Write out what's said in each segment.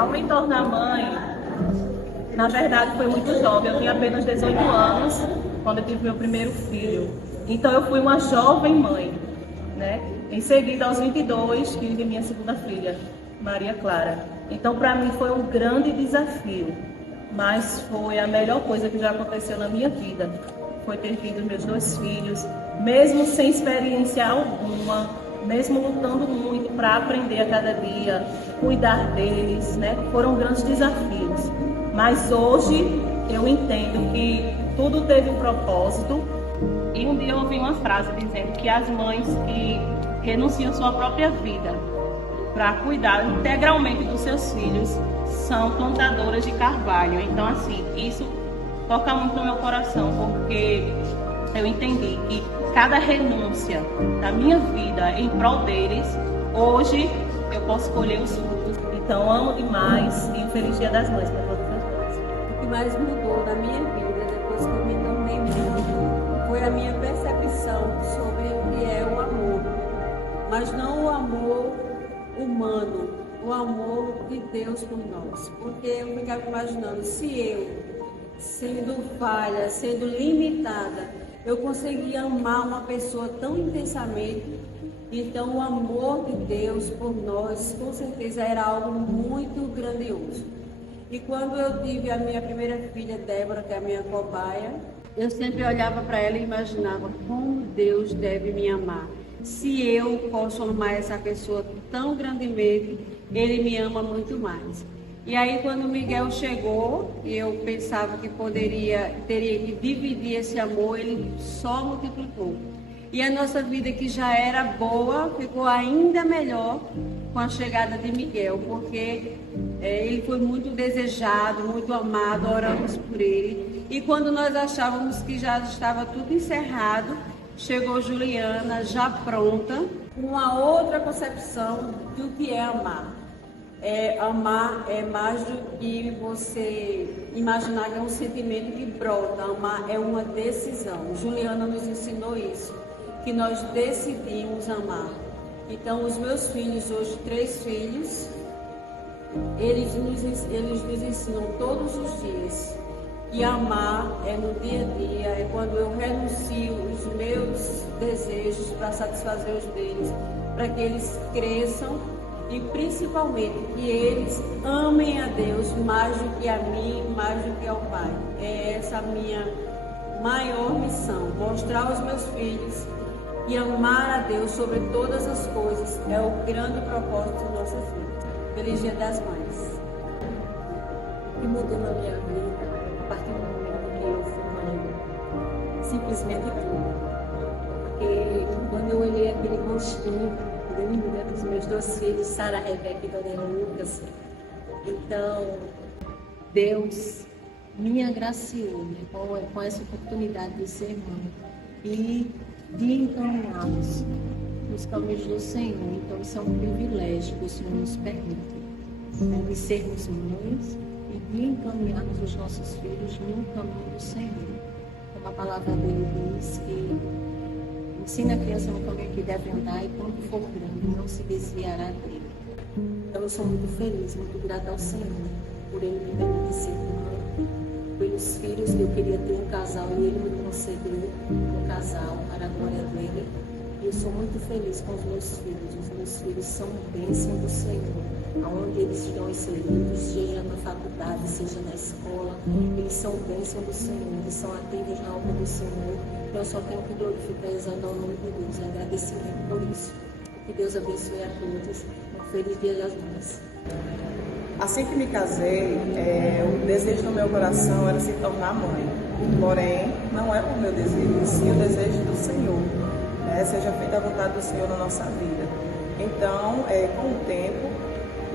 Ao me tornar mãe, na verdade foi muito jovem, eu tinha apenas 18 anos quando eu tive meu primeiro filho. Então eu fui uma jovem mãe, né? Em seguida, aos 22, tive minha segunda filha, Maria Clara. Então para mim foi um grande desafio, mas foi a melhor coisa que já aconteceu na minha vida. Foi ter tido meus 2 filhos, mesmo sem experiência alguma, mesmo lutando muito para aprender a cada dia, cuidar deles, né? Foram grandes desafios. Mas hoje eu entendo que tudo teve um propósito. E um dia eu ouvi uma frase dizendo que as mães que renunciam à sua própria vida para cuidar integralmente dos seus filhos são plantadoras de carvalho. Então, assim, isso toca muito no meu coração, porque eu entendi que cada renúncia da minha vida em prol deles, hoje eu posso colher os frutos. Então, amo demais e um feliz Dia das Mães para todas as mães. O que mais mudou na minha vida depois que eu me tornei mãe foi a minha percepção sobre o que é o amor, mas não o amor humano, o amor de Deus por nós. Porque eu ficava imaginando, se eu, sendo falha, sendo limitada, eu conseguia amar uma pessoa tão intensamente, então o amor de Deus por nós, com certeza, era algo muito grandioso. E quando eu tive a minha primeira filha, Débora, que é a minha cobaia, eu sempre olhava para ela e imaginava como Deus deve me amar. Se eu posso amar essa pessoa tão grandemente, Ele me ama muito mais. E aí, quando o Miguel chegou, e eu pensava que teria que dividir esse amor, ele só multiplicou. E a nossa vida, que já era boa, ficou ainda melhor com a chegada de Miguel, porque ele foi muito desejado, muito amado, oramos por ele. E quando nós achávamos que já estava tudo encerrado, chegou Juliana, já pronta, com uma outra concepção do que é amar. Amar é mais do que você imaginar que é um sentimento que brota. Amar é uma decisão. Juliana nos ensinou isso, que nós decidimos amar. Então, os meus filhos, hoje 3 filhos, eles nos ensinam todos os dias. E amar é no dia a dia, é quando eu renuncio os meus desejos para satisfazer os deles, para que eles cresçam e principalmente que eles amem a Deus mais do que a mim, mais do que ao Pai. É essa a minha maior missão, mostrar aos meus filhos e amar a Deus sobre todas as coisas. É o grande propósito de nossas vidas. Feliz Dia das Mães. O que mudou na minha vida a partir do momento que eu fui mãe? Simplesmente tudo. Porque quando eu olhei aquele rostinho lindo, né, dos meus 2 filhos, Sara, Rebeca e Daniel Lucas, então Deus me agraciou, né, com essa oportunidade de ser mãe e de encaminhá-los nos caminhos do Senhor. Então isso é um privilégio que o Senhor nos permite, né, de sermos mães e de encaminharmos os nossos filhos no caminho do Senhor. Como a palavra dele diz que ensina a criança no caminho que deve andar e quando for grande não se desviará dele. Então eu sou muito feliz, muito grata ao Senhor por Ele me permitir ser mãe, pelos filhos que eu queria ter um casal e Ele me concedeu um casal para a glória dele. E eu sou muito feliz com os meus filhos. Os meus filhos são bênção do Senhor. Aonde eles estão inseridos, seja na faculdade, seja na escola, eles são bênção do Senhor, eles são ativos na obra do Senhor. Eu só tenho que glorificar e exaltar o nome de Deus, e agradecimento por isso. Que Deus abençoe a todos. Um feliz Dia das Mães. Assim que me casei, o desejo do meu coração era se tornar mãe. Porém, não é o meu desejo, sim o desejo do Senhor. Seja feita a vontade do Senhor na nossa vida. Então, com o tempo,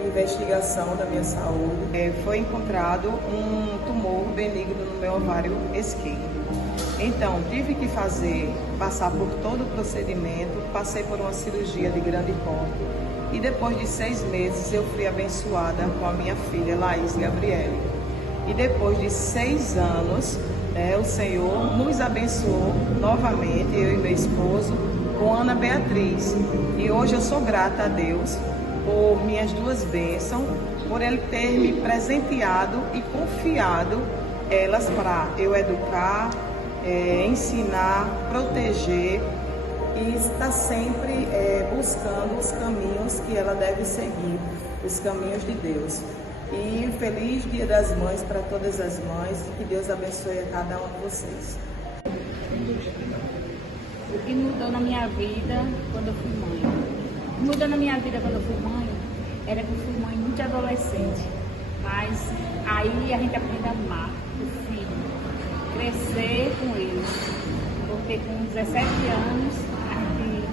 investigação da minha saúde, foi encontrado um tumor benigno no meu ovário esquerdo. Então, tive que passar por todo o procedimento, passei por uma cirurgia de grande porte e depois de 6 meses eu fui abençoada com a minha filha, Laís Gabriele. E depois de 6 anos, o Senhor nos abençoou novamente, eu e meu esposo, com Ana Beatriz. E hoje eu sou grata a Deus por minhas 2 bênçãos, por Ele ter me presenteado e confiado elas para eu educar, ensinar, proteger e estar sempre buscando os caminhos que ela deve seguir, os caminhos de Deus. E feliz Dia das Mães para todas as mães, que Deus abençoe a cada uma de vocês. O que mudou na minha vida quando eu fui mãe? O que mudou na minha vida quando eu fui mãe era que eu fui mãe muito adolescente, mas aí a gente aprende a amar o filho, crescer com ele, porque com 17 anos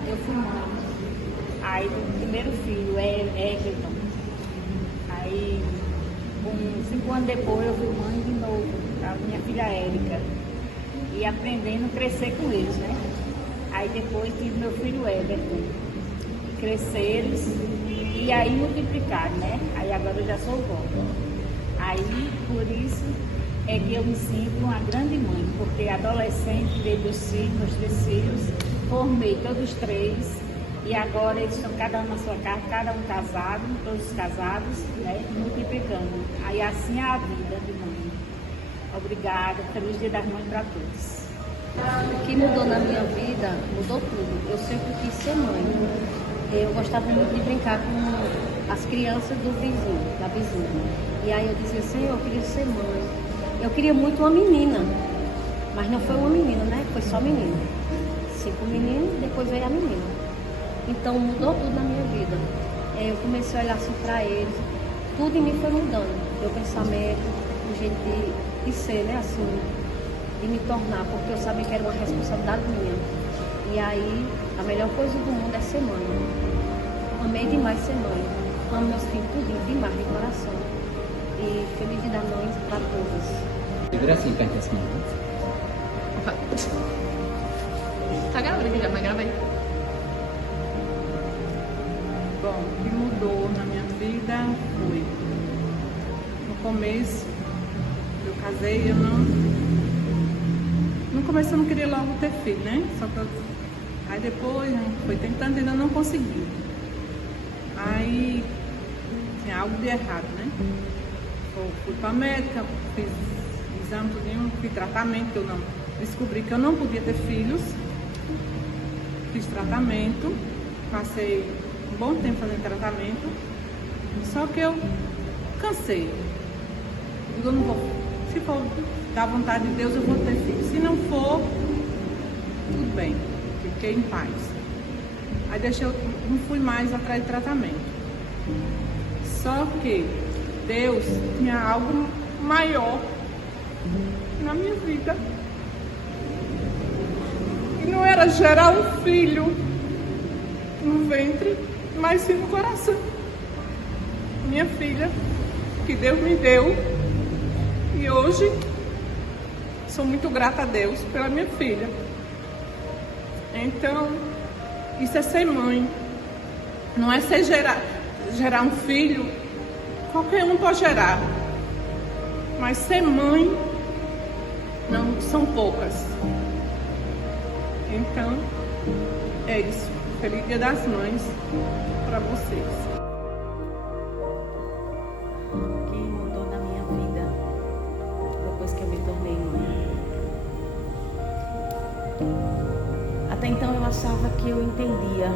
eu fui mãe, aí do primeiro filho, Everton, aí com 5 anos depois eu fui mãe de novo, da minha filha Érica, e aprendendo a crescer com eles, né? Aí depois tive meu filho Everton, cresceram e aí multiplicaram, né? Aí agora eu já sou vó. Aí por isso é que eu me sinto uma grande mãe, porque adolescente, teve os filhos, meus 3 filhos, formei todos os 3 e agora eles estão cada um na sua casa, cada um casado, todos casados, né? Multiplicando. Aí assim é a vida de mãe. Obrigada, feliz Dia das Mães para todos. O que mudou na minha vida, mudou tudo. Eu sempre quis ser mãe. Eu gostava muito de brincar com as crianças do vizinho, da vizinha. E aí eu dizia, Senhor, eu queria ser mãe. Eu queria muito uma menina, mas não foi uma menina, né? Foi só menina. 5 meninos, depois veio a menina. Então mudou tudo na minha vida. Eu comecei a olhar assim para eles. Tudo em mim foi mudando. Meu pensamento, o jeito de ser, né? Assim, de me tornar, porque eu sabia que era uma responsabilidade minha. E aí, a melhor coisa do mundo é ser mãe. Amei demais ser mãe. Amo meus filhos tudinho, demais, de coração. E feliz Dia das Mães para todos. Vira assim, canta assim. Tá gravando aqui já, mas grava aí. Bom, o que mudou na minha vida foi, no começo, eu casei, no começo eu não queria logo ter filho, né? Aí depois, né, foi tentando e ainda não consegui. Aí tinha algo de errado, né? Eu fui pra médica, fiz exame, tudinho, fiz tratamento, eu não descobri que eu não podia ter filhos. Fiz tratamento, passei um bom tempo fazendo tratamento, só que eu cansei. Eu não vou, se for da vontade de Deus, eu vou ter filho. Se não for, tudo bem, fiquei em paz. Aí não fui mais atrás de tratamento. Só que Deus tinha algo maior na minha vida. E não era gerar um filho no ventre, mas sim no coração. Minha filha, que Deus me deu. E hoje sou muito grata a Deus pela minha filha. Então, isso é ser mãe. Não é ser gerar um filho. Qualquer um pode gerar. Mas ser mãe, não são poucas. Então, é isso. Feliz Dia das Mães para vocês. O que mudou na minha vida depois que eu me tornei mãe? Até então eu achava que eu entendia,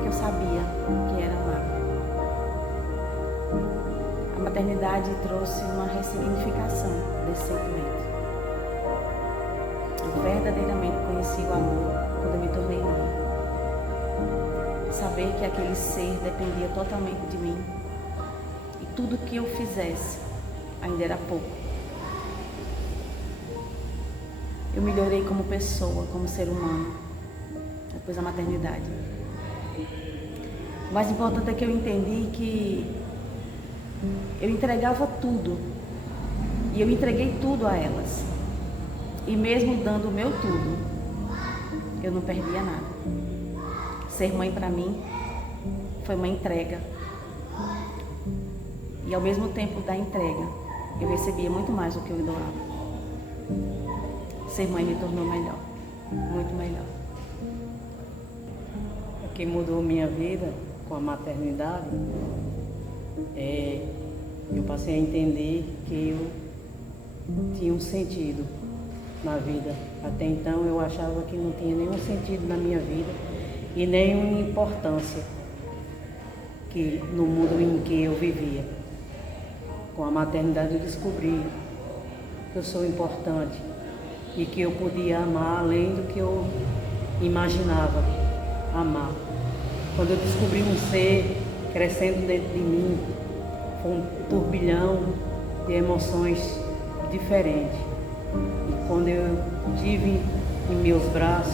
que eu sabia que era amar. A maternidade trouxe uma ressignificação desse sentimento. Eu verdadeiramente conheci o amor quando eu me tornei mãe. Saber que aquele ser dependia totalmente de mim e tudo que eu fizesse ainda era pouco. Eu melhorei como pessoa, como ser humano, depois da maternidade. O mais importante é que eu entendi que eu entregava tudo e eu entreguei tudo a elas. E mesmo dando o meu tudo, eu não perdia nada. Ser mãe para mim foi uma entrega. E ao mesmo tempo da entrega, eu recebia muito mais do que eu doava. Ser mãe me tornou melhor, muito melhor. O que mudou minha vida com a maternidade eu passei a entender que eu tinha um sentido na vida. Até então eu achava que não tinha nenhum sentido na minha vida e nenhuma importância no mundo em que eu vivia. Com a maternidade eu descobri que eu sou importante e que eu podia amar além do que eu imaginava amar. Quando eu descobri um ser crescendo dentro de mim, foi um turbilhão de emoções diferentes. E quando eu tive em meus braços,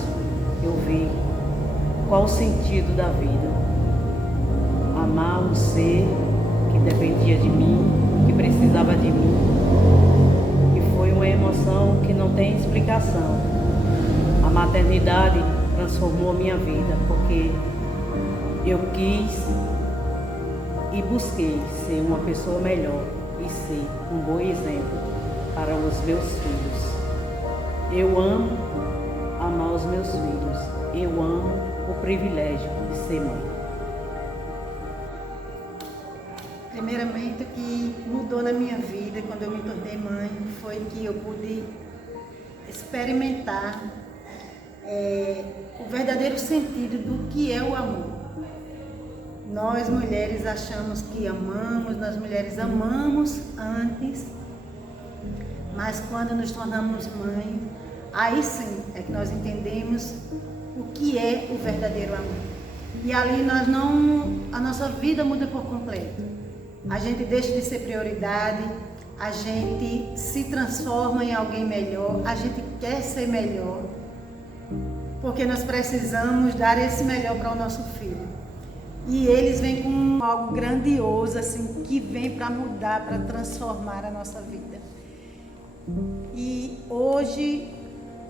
eu vi qual o sentido da vida. Amar um ser que dependia de mim, que precisava de mim. E foi uma emoção que não tem explicação. A maternidade transformou a minha vida, porque eu quis e busquei ser uma pessoa melhor e ser um bom exemplo para os meus filhos. Eu amo amar os meus filhos. Eu amo o privilégio de ser mãe. Primeiramente, o que mudou na minha vida quando eu me tornei mãe foi que eu pude experimentar o verdadeiro sentido do que é o amor. Nós mulheres achamos que amamos, nós mulheres amamos antes, mas quando nos tornamos mãe, aí sim é que nós entendemos o que é o verdadeiro amor. E ali a nossa vida muda por completo. A gente deixa de ser prioridade, a gente se transforma em alguém melhor, a gente quer ser melhor, porque nós precisamos dar esse melhor para o nosso filho. E eles vêm com algo grandioso, assim, que vem para mudar, para transformar a nossa vida. E hoje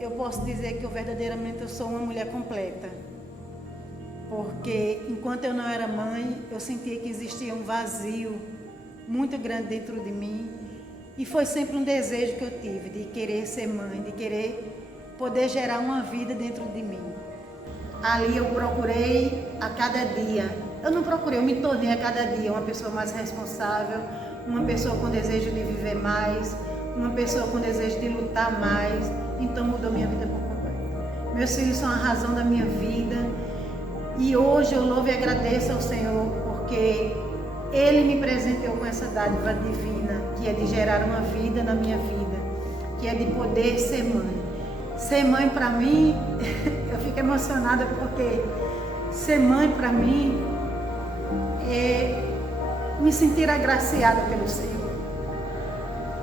eu posso dizer que verdadeiramente eu sou uma mulher completa. Porque enquanto eu não era mãe, eu sentia que existia um vazio muito grande dentro de mim. E foi sempre um desejo que eu tive de querer ser mãe, de querer poder gerar uma vida dentro de mim. Ali eu procurei a cada dia. Eu não procurei, eu me tornei a cada dia uma pessoa mais responsável, uma pessoa com desejo de viver mais, uma pessoa com desejo de lutar mais. Então mudou minha vida por completo. Meus filhos são a razão da minha vida. E hoje eu louvo e agradeço ao Senhor, porque Ele me presenteou com essa dádiva divina, que é de gerar uma vida na minha vida, que é de poder ser mãe. Ser mãe para mim, eu fico emocionada porque ser mãe para mim é me sentir agraciada pelo Senhor.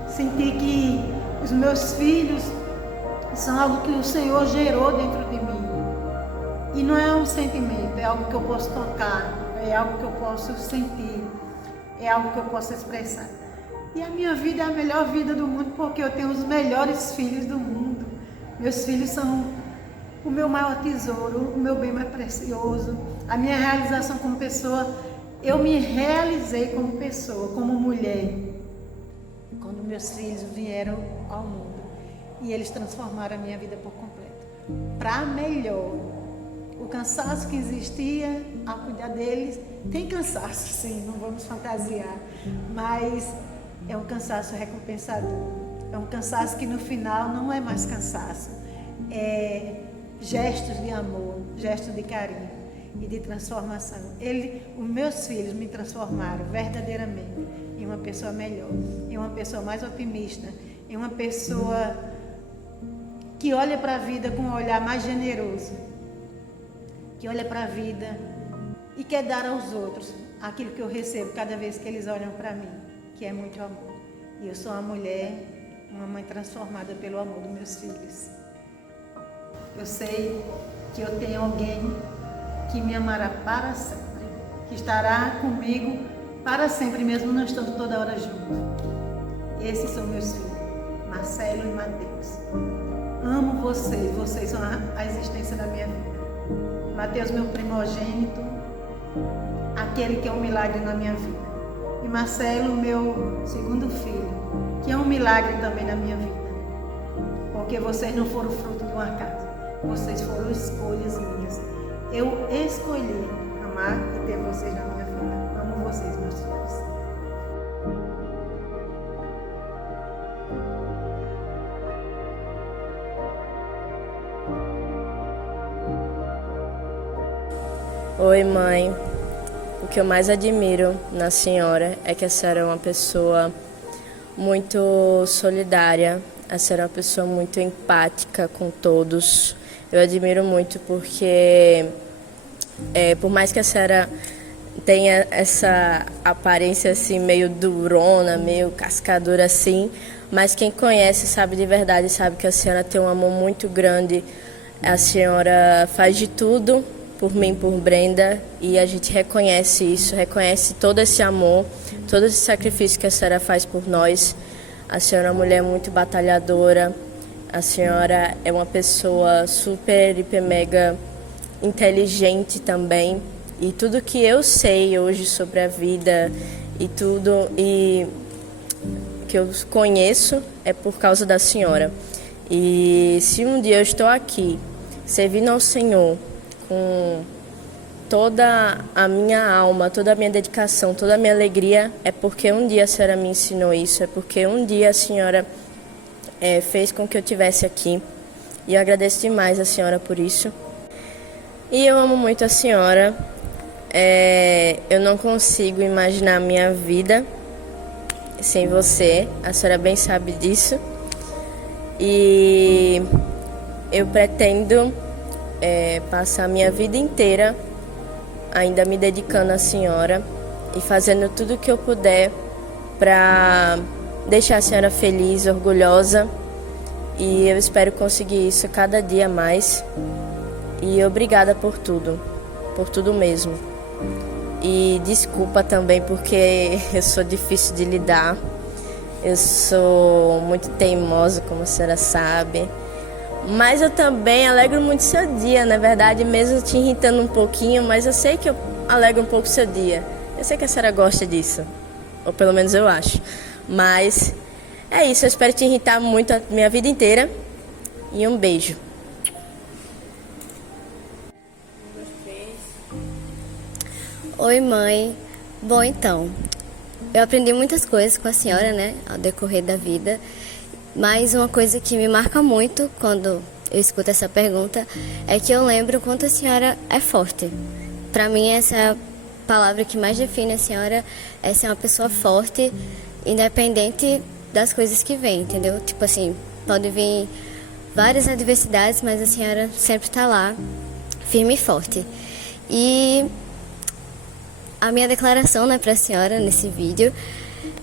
Sentir que os meus filhos são algo que o Senhor gerou dentro de mim. E não é um sentimento, é algo que eu posso tocar, é algo que eu posso sentir, é algo que eu posso expressar. E a minha vida é a melhor vida do mundo porque eu tenho os melhores filhos do mundo. Meus filhos são o meu maior tesouro, o meu bem mais precioso, a minha realização como pessoa. Eu me realizei como pessoa, como mulher, quando meus filhos vieram ao mundo. E eles transformaram a minha vida por completo, para melhor. O cansaço que existia ao cuidar deles, tem cansaço sim, não vamos fantasiar, mas é um cansaço recompensador, é um cansaço que no final não é mais cansaço, é gestos de amor, gestos de carinho e de transformação. Os meus filhos me transformaram verdadeiramente em uma pessoa melhor, em uma pessoa mais otimista, em uma pessoa que olha para a vida com um olhar mais generoso, que olha para a vida e quer dar aos outros aquilo que eu recebo cada vez que eles olham para mim, que é muito amor. E eu sou uma mulher, uma mãe transformada pelo amor dos meus filhos. Eu sei que eu tenho alguém que me amará para sempre, que estará comigo para sempre, mesmo não estando toda hora junto. Esses são meus filhos, Marcelo e Mateus. Amo vocês, vocês são a existência da minha vida. Mateus, meu primogênito, aquele que é um milagre na minha vida. E Marcelo, meu segundo filho, que é um milagre também na minha vida. Porque vocês não foram fruto de um acaso, vocês foram escolhas minhas. Eu escolhi amar e ter vocês na minha vida. Amo vocês, meus filhos. Oi, mãe. O que eu mais admiro na senhora é que a senhora é uma pessoa muito solidária, a senhora é uma pessoa muito empática com todos. Eu admiro muito porque, por mais que a senhora tenha essa aparência assim meio durona, meio cascadura assim, mas quem conhece sabe de verdade, sabe que a senhora tem um amor muito grande. A senhora faz de tudo por mim, por Brenda, e a gente reconhece isso, reconhece todo esse amor, todo esse sacrifício que a senhora faz por nós. A senhora é uma mulher muito batalhadora, a senhora é uma pessoa super, hiper, mega inteligente também, e tudo que eu sei hoje sobre a vida e tudo e que eu conheço é por causa da senhora. E se um dia eu estou aqui servindo ao Senhor com toda a minha alma, toda a minha dedicação, toda a minha alegria, é porque um dia a senhora me ensinou isso, é porque um dia a senhora fez com que eu estivesse aqui. E eu agradeço demais a senhora por isso. E eu amo muito a senhora. Eu não consigo imaginar a minha vida sem você, a senhora bem sabe disso. E eu pretendo passar a minha vida inteira ainda me dedicando à senhora e fazendo tudo o que eu puder para deixar a senhora feliz, orgulhosa, e eu espero conseguir isso cada dia mais. E obrigada por tudo mesmo. E desculpa também porque eu sou difícil de lidar, eu sou muito teimosa, como a senhora sabe. Mas eu também alegro muito seu dia, na verdade, mesmo te irritando um pouquinho, mas eu sei que eu alegro um pouco seu dia. Eu sei que a senhora gosta disso, ou pelo menos eu acho. Mas é isso, eu espero te irritar muito a minha vida inteira. E um beijo. Oi, mãe. Bom, então, eu aprendi muitas coisas com a senhora, né, ao decorrer da vida. Mas uma coisa que me marca muito quando eu escuto essa pergunta é que eu lembro o quanto a senhora é forte. Para mim, essa é a palavra que mais define a senhora, é ser uma pessoa forte, independente das coisas que vêm, entendeu? Tipo assim, pode vir várias adversidades, mas a senhora sempre está lá, firme e forte. E a minha declaração, né, para a senhora nesse vídeo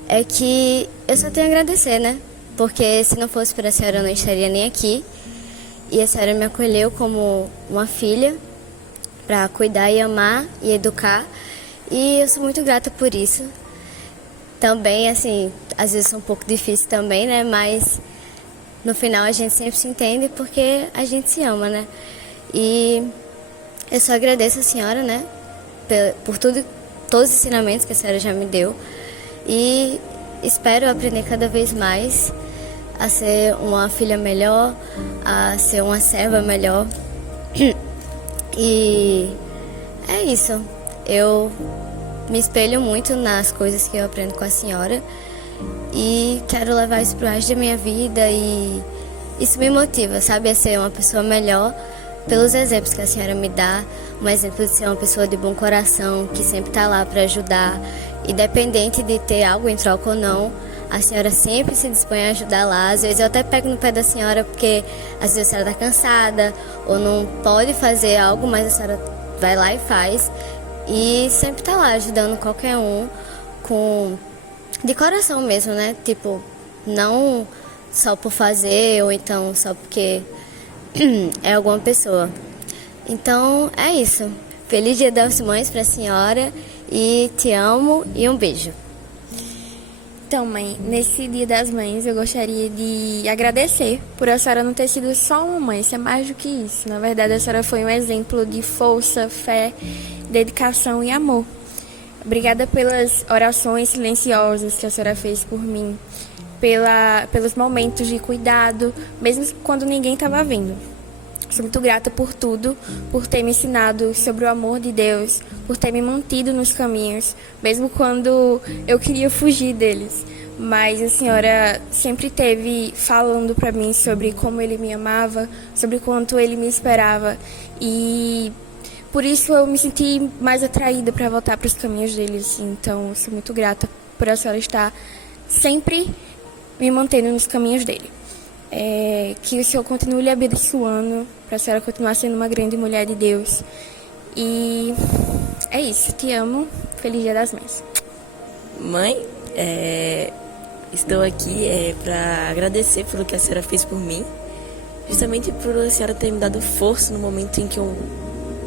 é que eu só tenho a agradecer, né? Porque se não fosse por a senhora eu não estaria nem aqui. E a senhora me acolheu como uma filha para cuidar e amar e educar. E eu sou muito grata por isso. Também, assim, às vezes é um pouco difícil também, né? Mas no final a gente sempre se entende porque a gente se ama, né? E eu só agradeço a senhora, né? Por todos os ensinamentos que a senhora já me deu. E espero aprender cada vez mais a ser uma filha melhor, a ser uma serva melhor. E é isso. Eu me espelho muito nas coisas que eu aprendo com a senhora e quero levar isso pro resto da minha vida, e isso me motiva, sabe, a ser uma pessoa melhor pelos exemplos que a senhora me dá. Um exemplo de ser uma pessoa de bom coração, que sempre está lá para ajudar, independente de ter algo em troca ou não. A senhora sempre se dispõe a ajudar lá. Às vezes eu até pego no pé da senhora porque às vezes a senhora está cansada ou não pode fazer algo, mas a senhora vai lá e faz. E sempre está lá ajudando qualquer um de coração mesmo, né? Tipo, não só por fazer ou então só porque é alguma pessoa. Então é isso. Feliz Dia das Mães para a senhora e te amo e um beijo. Então, mãe, nesse Dia das Mães eu gostaria de agradecer por a senhora não ter sido só uma mãe, isso é mais do que isso. Na verdade, a senhora foi um exemplo de força, fé, dedicação e amor. Obrigada pelas orações silenciosas que a senhora fez por mim, pelos momentos de cuidado, mesmo quando ninguém estava vendo. Sou muito grata por tudo, por ter me ensinado sobre o amor de Deus, por ter me mantido nos caminhos, mesmo quando eu queria fugir deles. Mas a senhora sempre esteve falando para mim sobre como Ele me amava, sobre quanto Ele me esperava. E por isso eu me senti mais atraída para voltar para os caminhos dele, assim. Então, eu sou muito grata por a senhora estar sempre me mantendo nos caminhos dele. Que o Senhor continue lhe abençoando, para a senhora continuar sendo uma grande mulher de Deus. E é isso, te amo. Feliz Dia das Mães. Mãe, estou aqui para agradecer pelo que a senhora fez por mim, justamente por a senhora ter me dado força no momento em que eu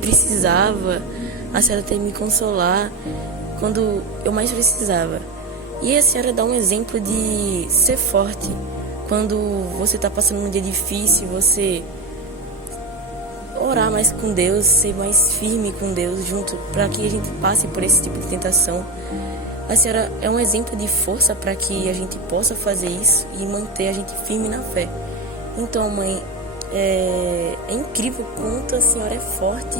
precisava, a senhora ter me consolar quando eu mais precisava. E a senhora dá um exemplo de ser forte. Quando você está passando um dia difícil, você orar mais com Deus, ser mais firme com Deus junto, para que a gente passe por esse tipo de tentação. A senhora é um exemplo de força para que a gente possa fazer isso e manter a gente firme na fé. Então, mãe, é incrível quanto a senhora é forte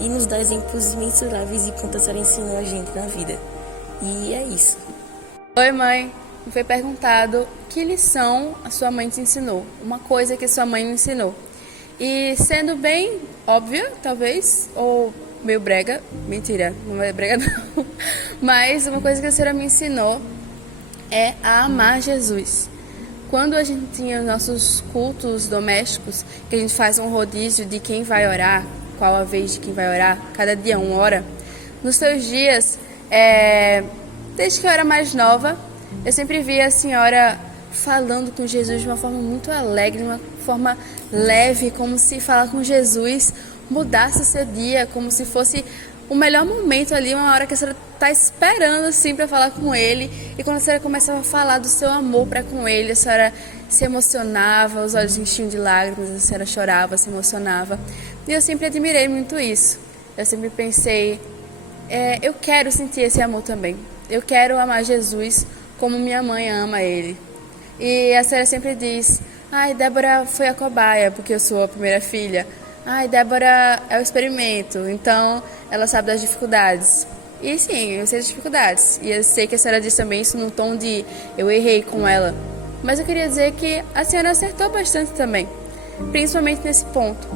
e nos dá exemplos imensuráveis de quanto a senhora ensinou a gente na vida. E é isso. Oi, mãe. Me foi perguntado que lição a sua mãe te ensinou. Uma coisa que a sua mãe me ensinou. E sendo bem óbvia, talvez, ou meio brega, mentira, não é brega não, mas uma coisa que a senhora me ensinou é a amar Jesus. Quando a gente tinha os nossos cultos domésticos, que a gente faz um rodízio de quem vai orar, qual a vez de quem vai orar, cada dia 1 hora, nos seus dias, desde que eu era mais nova, eu sempre via a senhora falando com Jesus de uma forma muito alegre, de uma forma leve, como se falar com Jesus mudasse o seu dia, como se fosse o melhor momento ali, uma hora que a senhora está esperando assim para falar com ele. E quando a senhora começava a falar do seu amor para com ele, a senhora se emocionava, os olhos enchiam de lágrimas, a senhora chorava, se emocionava. E eu sempre admirei muito isso. Eu sempre pensei, eu quero sentir esse amor também. Eu quero amar Jesus como minha mãe ama ele. E a senhora sempre diz, ai, Débora foi a cobaia, porque eu sou a primeira filha. Ai, Débora é o experimento, então ela sabe das dificuldades. E sim, eu sei das dificuldades. E eu sei que a senhora disse também isso num tom de eu errei com ela. Mas eu queria dizer que a senhora acertou bastante também, principalmente nesse ponto.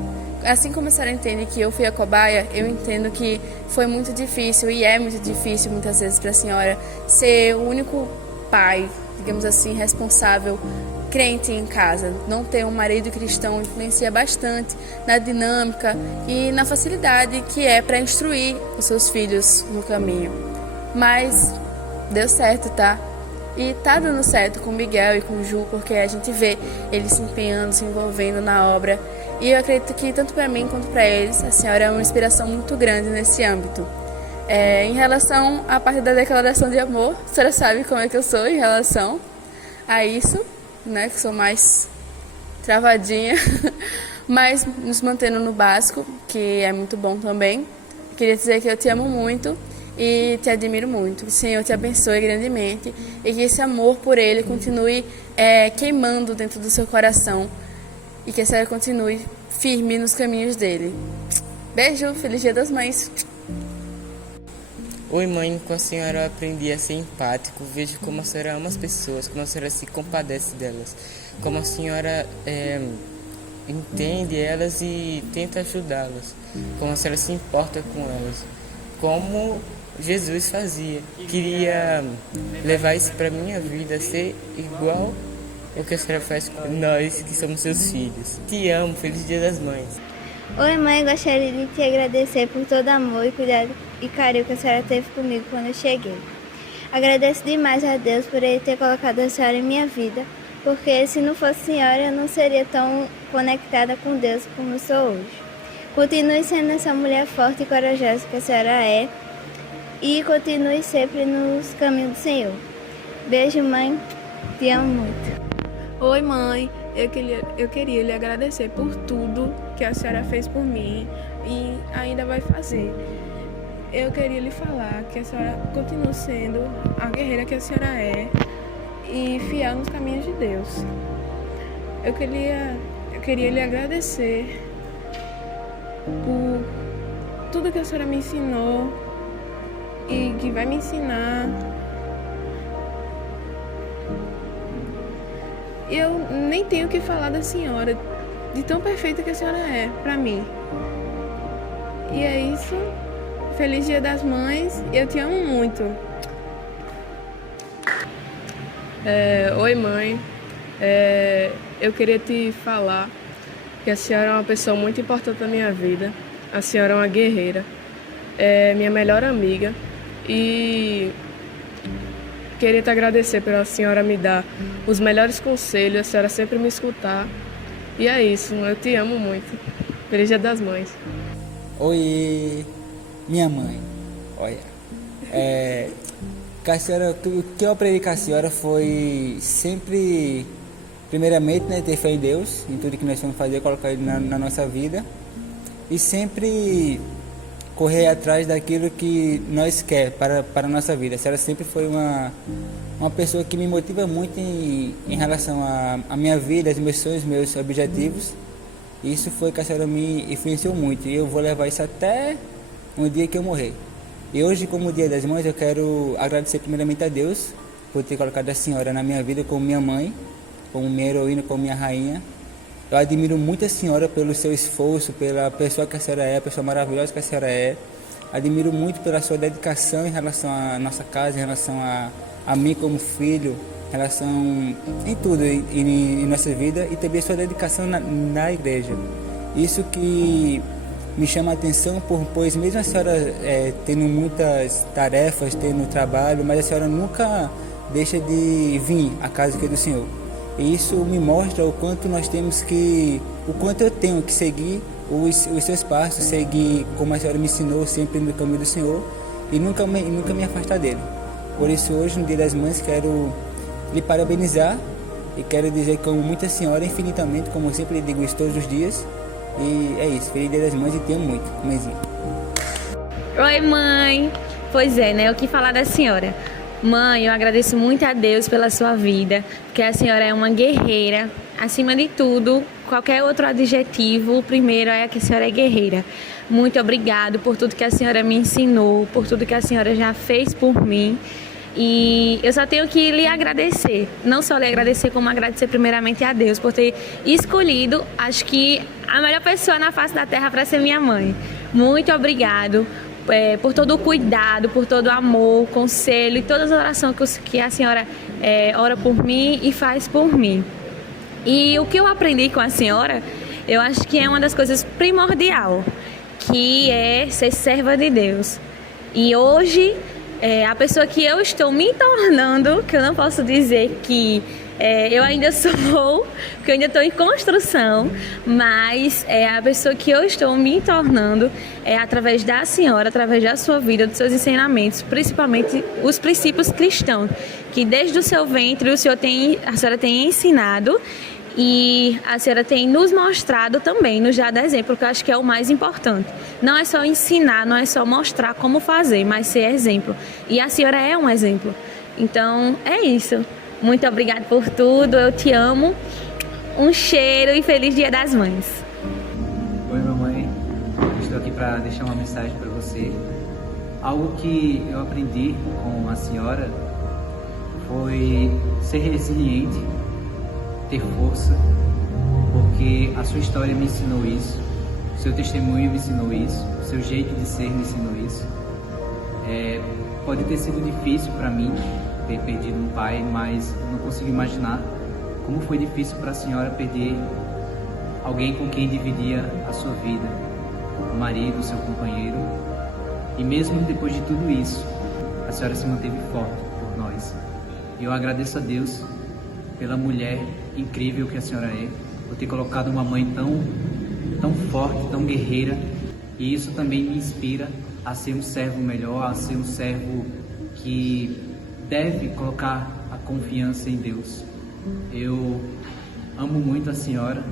Assim como a senhora entende que eu fui a cobaia, eu entendo que foi muito difícil, e é muito difícil muitas vezes para a senhora ser o único pai, digamos assim, responsável, crente em casa. Não ter um marido cristão influencia bastante na dinâmica e na facilidade que é para instruir os seus filhos no caminho. Mas deu certo, tá? E tá dando certo com o Miguel e com o Ju, porque a gente vê eles se empenhando, se envolvendo na obra. E eu acredito que tanto para mim quanto para eles, a senhora é uma inspiração muito grande nesse âmbito. Em relação à parte da declaração de amor, a senhora sabe como é que eu sou em relação a isso, né? Que sou mais travadinha, mas nos mantendo no básico, que é muito bom também. Queria dizer que eu te amo muito e te admiro muito. Que o Senhor te abençoe grandemente e que esse amor por Ele continue queimando dentro do seu coração e que a senhora continue firme nos caminhos dele. Beijo, feliz Dia das Mães. Oi, mãe, com a senhora eu aprendi a ser empático. Vejo como a senhora ama as pessoas, como a senhora se compadece delas, como a senhora entende elas e tenta ajudá-las, como a senhora se importa com elas, como Jesus fazia. Queria levar isso para minha vida, ser igual ao que a senhora faz com nós, que somos seus filhos. Te amo, feliz Dia das Mães. Oi, mãe, gostaria de te agradecer por todo o amor e cuidado e carinho que a senhora teve comigo quando eu cheguei. Agradeço demais a Deus por Ele ter colocado a senhora em minha vida, porque se não fosse a senhora, eu não seria tão conectada com Deus como sou hoje. Continue sendo essa mulher forte e corajosa que a senhora é e continue sempre nos caminhos do Senhor. Beijo, mãe. Te amo muito. Oi, mãe. Eu queria lhe agradecer por tudo que a senhora fez por mim e ainda vai fazer. Eu queria lhe falar que a senhora continua sendo a guerreira que a senhora é e fiel nos caminhos de Deus. Eu queria lhe agradecer por tudo que a senhora me ensinou e que vai me ensinar. Eu nem tenho o que falar da senhora, de tão perfeita que a senhora é pra mim. E é isso. Feliz Dia das Mães. Eu te amo muito. Oi, mãe. Eu queria te falar que a senhora é uma pessoa muito importante na minha vida. A senhora é uma guerreira, é minha melhor amiga e queria te agradecer pela senhora me dar os melhores conselhos, a senhora sempre me escutar. E é isso, eu te amo muito. Feliz Dia das Mães. Oi, minha mãe. Olha, o que eu aprendi com a senhora foi sempre, primeiramente, né, ter fé em Deus, em tudo que nós vamos fazer, colocar Ele na nossa vida. E sempre correr atrás daquilo que nós queremos para a nossa vida. A senhora sempre foi uma pessoa que me motiva muito em relação à minha vida, aos meus sonhos, meus objetivos. Isso foi que a senhora me influenciou muito e eu vou levar isso até um dia que eu morrer. E hoje, como Dia das Mães, eu quero agradecer primeiramente a Deus por ter colocado a senhora na minha vida como minha mãe, como minha heroína, como minha rainha. Eu admiro muito a senhora pelo seu esforço, pela pessoa que a senhora é, a pessoa maravilhosa que a senhora é. Admiro muito pela sua dedicação em relação à nossa casa, em relação a mim como filho, em relação em tudo, em nossa vida, e também a sua dedicação na igreja. Isso que me chama a atenção, pois mesmo a senhora tendo muitas tarefas, tendo trabalho, mas a senhora nunca deixa de vir à casa do Senhor. E isso me mostra o quanto nós temos o quanto eu tenho que seguir os seus passos, seguir como a senhora me ensinou, sempre no caminho do Senhor, e nunca me afastar dele. Por isso hoje, no Dia das Mães, quero lhe parabenizar e quero dizer que amo muito a senhora infinitamente, como eu sempre digo isso todos os dias. E é isso, feliz Dia das Mães e te amo muito, mãezinha. Oi, mãe. Pois é, né? O que falar da senhora? Mãe, eu agradeço muito a Deus pela sua vida, porque a senhora é uma guerreira. Acima de tudo, qualquer outro adjetivo, o primeiro é que a senhora é guerreira. Muito obrigado por tudo que a senhora me ensinou, por tudo que a senhora já fez por mim. E eu só tenho que lhe agradecer, não só lhe agradecer, como agradecer primeiramente a Deus por ter escolhido, acho que a melhor pessoa na face da terra para ser minha mãe. Muito obrigado por todo o cuidado, por todo o amor, conselho e todas as orações que a senhora ora por mim e faz por mim. E o que eu aprendi com a senhora, eu acho que é uma das coisas primordial, que é ser serva de Deus. E hoje, a pessoa que eu estou me tornando, que eu não posso dizer que eu ainda sou, porque eu ainda estou em construção, mas a pessoa que eu estou me tornando é através da senhora, através da sua vida, dos seus ensinamentos, principalmente os princípios cristãos, que desde o seu ventre a senhora tem ensinado e a senhora tem nos mostrado também, nos dado exemplo, que eu acho que é o mais importante. Não é só ensinar, não é só mostrar como fazer, mas ser exemplo. E a senhora é um exemplo. Então, é isso. Muito obrigada por tudo, eu te amo. Um cheiro e feliz Dia das Mães. Oi, mamãe. Estou aqui para deixar uma mensagem para você. Algo que eu aprendi com a senhora foi ser resiliente, ter força, porque a sua história me ensinou isso, o seu testemunho me ensinou isso, o seu jeito de ser me ensinou isso. Pode ter sido difícil para mim ter perdido um pai, mas eu não consigo imaginar como foi difícil para a senhora perder alguém com quem dividia a sua vida, o marido, o seu companheiro. E mesmo depois de tudo isso, a senhora se manteve forte por nós. E eu agradeço a Deus pela mulher incrível que a senhora é, por ter colocado uma mãe tão forte, tão guerreira. E isso também me inspira a ser um servo melhor, a ser um servo que deve colocar a confiança em Deus. Eu amo muito a senhora,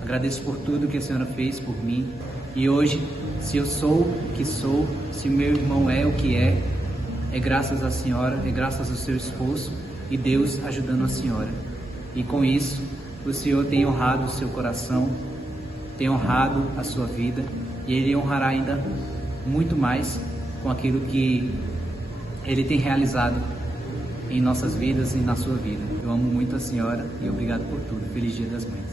agradeço por tudo que a senhora fez por mim. E hoje, se eu sou o que sou, se meu irmão é o que é graças à senhora, é graças ao seu esforço e Deus ajudando a senhora. E com isso, o Senhor tem honrado o seu coração, tem honrado a sua vida, e Ele honrará ainda muito mais com aquilo que Ele tem realizado em nossas vidas e na sua vida. Eu amo muito a senhora e obrigado por tudo. Feliz Dia das Mães.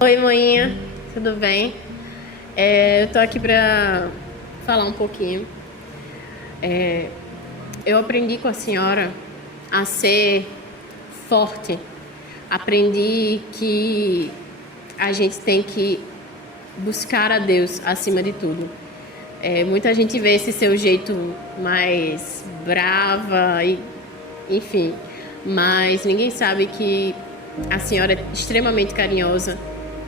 Oi, mãinha, tudo bem? Eu tô aqui pra falar um pouquinho. Eu aprendi com a senhora a ser forte. Aprendi que a gente tem que buscar a Deus acima de tudo. Muita gente vê esse seu jeito mais brava, enfim, mas ninguém sabe que a senhora é extremamente carinhosa,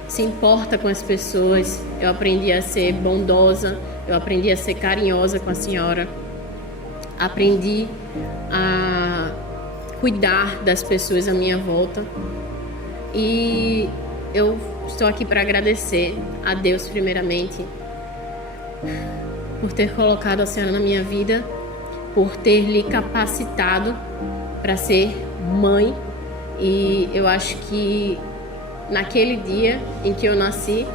se importa com as pessoas. Eu aprendi a ser bondosa, eu aprendi a ser carinhosa com a senhora, aprendi a cuidar das pessoas à minha volta, e eu estou aqui para agradecer a Deus primeiramente por ter colocado a senhora na minha vida, por ter lhe capacitado para ser mãe. E eu acho que naquele dia em que eu nasci,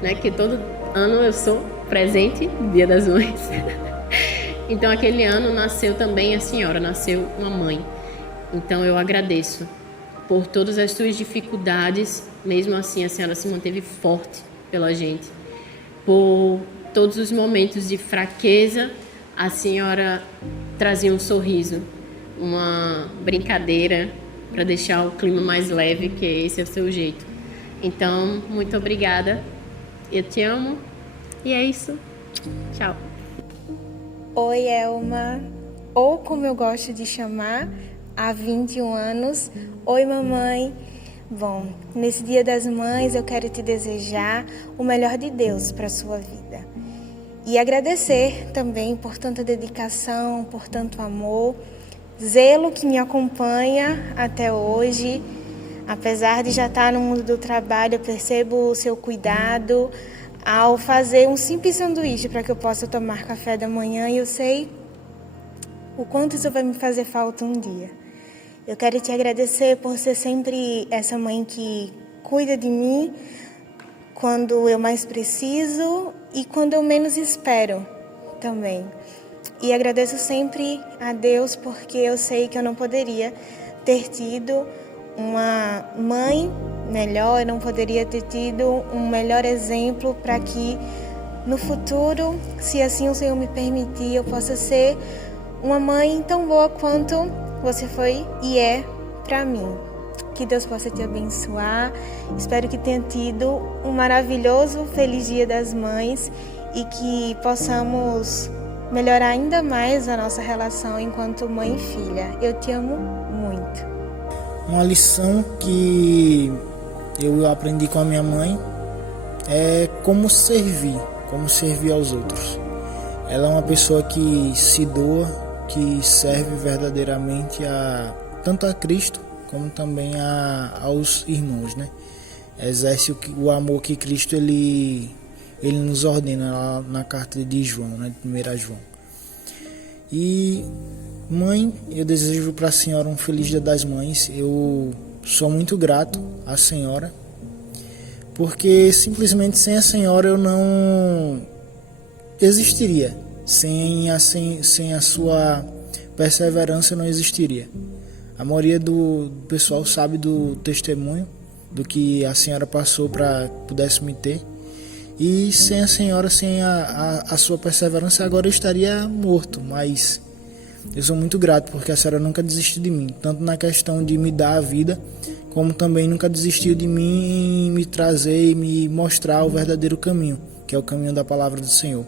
né, que todo ano eu sou presente, Dia das Mães, então aquele ano nasceu também a senhora, nasceu uma mãe. Então eu agradeço por todas as suas dificuldades, mesmo assim a senhora se manteve forte pela gente. Por todos os momentos de fraqueza, a senhora trazia um sorriso, uma brincadeira para deixar o clima mais leve, que esse é o seu jeito. Então, muito obrigada. Eu te amo. E é isso. Tchau. Oi, Elma. Ou como eu gosto de chamar, há 21 anos. Oi, mamãe. Bom, nesse Dia das Mães eu quero te desejar o melhor de Deus para a sua vida. E agradecer também por tanta dedicação, por tanto amor, zelo que me acompanha até hoje. Apesar de já estar no mundo do trabalho, eu percebo o seu cuidado ao fazer um simples sanduíche para que eu possa tomar café da manhã, e eu sei o quanto isso vai me fazer falta um dia. Eu quero te agradecer por ser sempre essa mãe que cuida de mim quando eu mais preciso e quando eu menos espero também. E agradeço sempre a Deus, porque eu sei que eu não poderia ter tido uma mãe melhor, eu não poderia ter tido um melhor exemplo para que no futuro, se assim o Senhor me permitir, eu possa ser uma mãe tão boa quanto você foi e é para mim. Que Deus possa te abençoar. Espero que tenha tido um maravilhoso, feliz Dia das Mães e que possamos melhorar ainda mais a nossa relação enquanto mãe e filha. Eu te amo muito. Uma lição que eu aprendi com a minha mãe é como servir aos outros. Ela é uma pessoa que se doa, que serve verdadeiramente tanto a Cristo como também aos irmãos, né? Exerce o amor que Cristo ele nos ordena lá na carta de João, né? De 1 João. E mãe, eu desejo para a senhora um feliz Dia das Mães. Eu sou muito grato à senhora, porque simplesmente sem a senhora eu não existiria. Sem a sua perseverança eu não existiria. A maioria do pessoal sabe do testemunho, do que a senhora passou para pudesse me ter. E sem a senhora, sem a sua perseverança, agora eu estaria morto. Mas eu sou muito grato porque a senhora nunca desistiu de mim, tanto na questão de me dar a vida, como também nunca desistiu de mim em me trazer e me mostrar o verdadeiro caminho, que é o caminho da palavra do Senhor.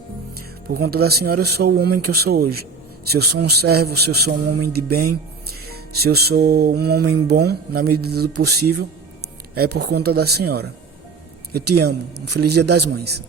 Por conta da senhora, eu sou o homem que eu sou hoje. Se eu sou um servo, se eu sou um homem de bem, se eu sou um homem bom, na medida do possível, é por conta da senhora. Eu te amo. Um feliz Dia das Mães.